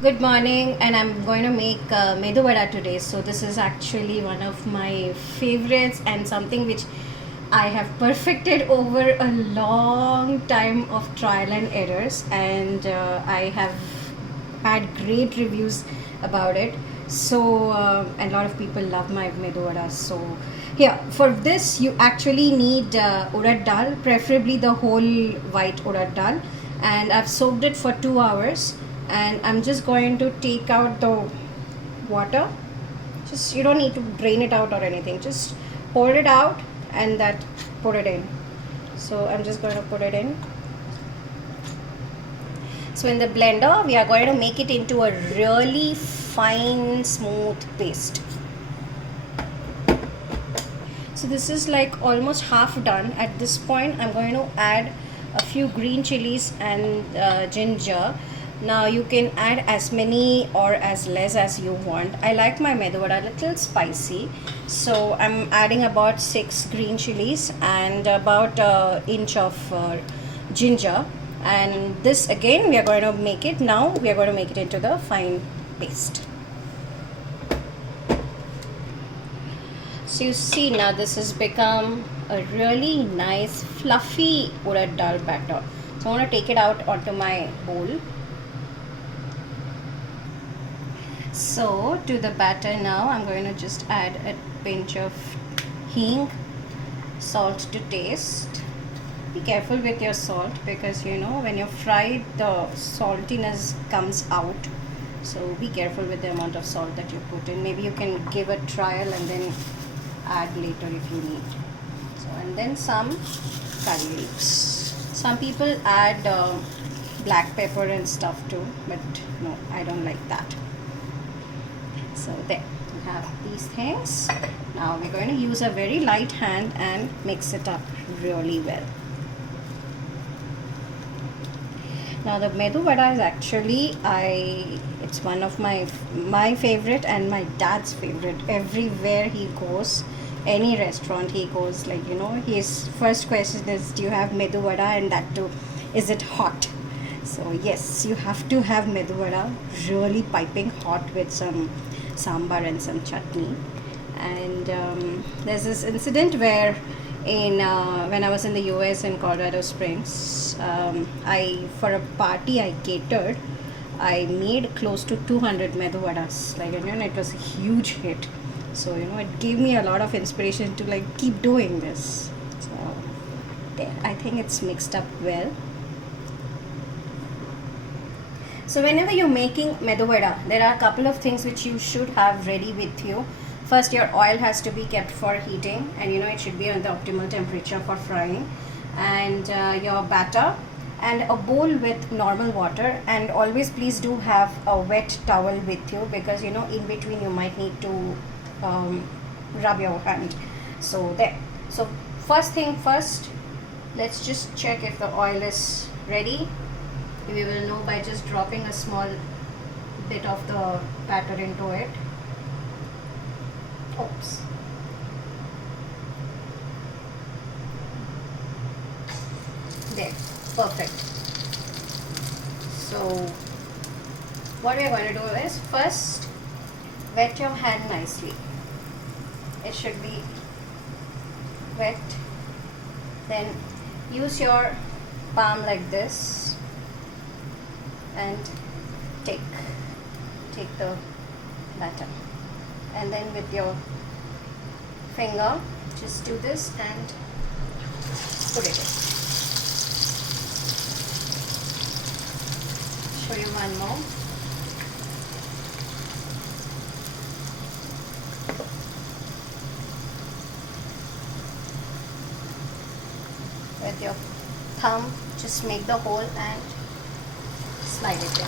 Good morning, and I'm going to make medu vada today. So this is actually one of my favorites and something which I have perfected over a long time of trial and errors, and I have had great reviews about it. So and a lot of people love my medu vada. So here for this you actually need urad dal, preferably the whole white urad dal, and I've soaked it for 2 hours. And I'm just going to take out the water. Just you don't need to drain it out or anything. Just hold it out and that put it in. So I'm just going to put it in. So in the blender, we are going to make it into a really fine, smooth paste. So this is like almost half done. At this point, I'm going to add a few green chilies and ginger. Now you can add as many or as less as you want. I like my medu vada a little spicy, so I'm adding about 6 green chilies and about an inch of ginger. And this again we are going to make it now. We are going to make it into the fine paste. So you see now this has become a really nice fluffy urad dal batter. So I want to take it out onto my bowl. So to the batter now I'm going to just add a pinch of hing, salt to taste. Be careful with your salt because you know when you fry the saltiness comes out. So be careful with the amount of salt that you put in. Maybe you can give a trial and then add later if you need. So and then some curry leaves. Some people add black pepper and stuff too, but no, I don't like that. So there you have these things. Now we're going to use a very light hand and mix it up really well. Now the medu vada is actually it's one of my favorite and my dad's favorite. Everywhere he goes, any restaurant he goes, like you know, his first question is, "Do you have medu vada?" and that too, is it hot? So yes, you have to have medu vada really piping hot with some sambar and some chutney. And there's this incident where when I was in the US in Colorado Springs, I for a party I catered, I made close to 200 medu vadas. Like you know, it was a huge hit. So you know, it gave me a lot of inspiration to like keep doing this. So there, I think it's mixed up well. So whenever you're making medu vada, there are a couple of things which you should have ready with you. First, your oil has to be kept for heating, and you know it should be on the optimal temperature for frying. And your batter, and a bowl with normal water. And always please do have a wet towel with you because you know in between you might need to rub your hand. So there. So first thing first, let's just check if the oil is ready. We will know by just dropping a small bit of the batter into it. Oops. There, perfect. So what we are going to do is first wet your hand nicely. It should be wet. Then use your palm like this and take the batter, and then with your finger just do this and put it in. Show you one more. With your thumb just make the hole and slide it in.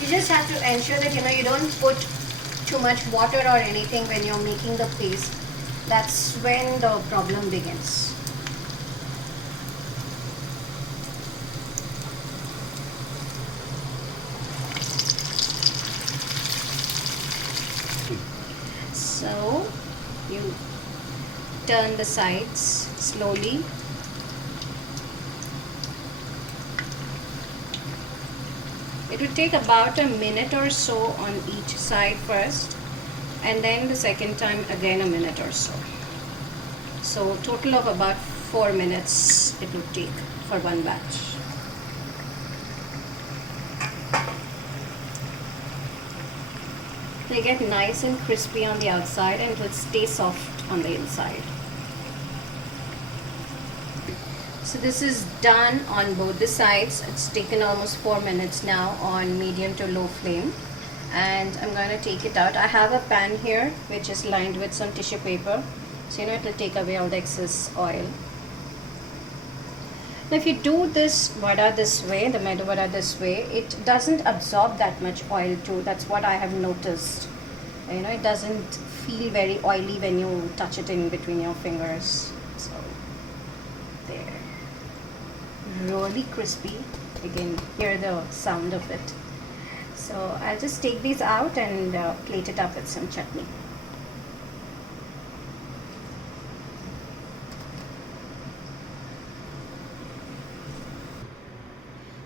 You just have to ensure that you know you don't put too much water or anything when you're making the paste. That's when the problem begins. turn the sides slowly. It would take about a minute or so on each side first, and then the second time again a minute or so. So total of about 4 minutes it would take for one batch. They get nice and crispy on the outside and it will stay soft on the inside. So this is done on both the sides. It's taken almost 4 minutes now on medium to low flame, and I'm going to take it out. I have a pan here which is lined with some tissue paper, so it will take away all the excess oil. Now if you do this vada this way, the medu vada this way, it doesn't absorb that much oil too. That's what I have noticed. It doesn't feel very oily when you touch it in between your fingers. So there, really crispy. You can hear the sound of it. So I'll just take these out and plate it up with some chutney.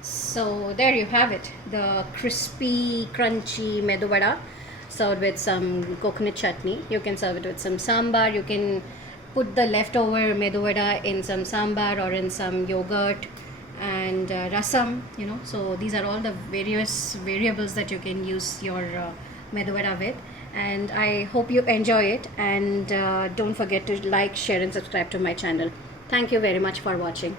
So there you have it, the crispy, crunchy medu vada served with some coconut chutney. You can serve it with some sambar. You can put the leftover medu vada in some sambar or in some yogurt and rasam. So these are all the various variables that you can use your medu vada with. And I hope you enjoy it, and don't forget to like, share and subscribe to my channel. Thank you very much for watching.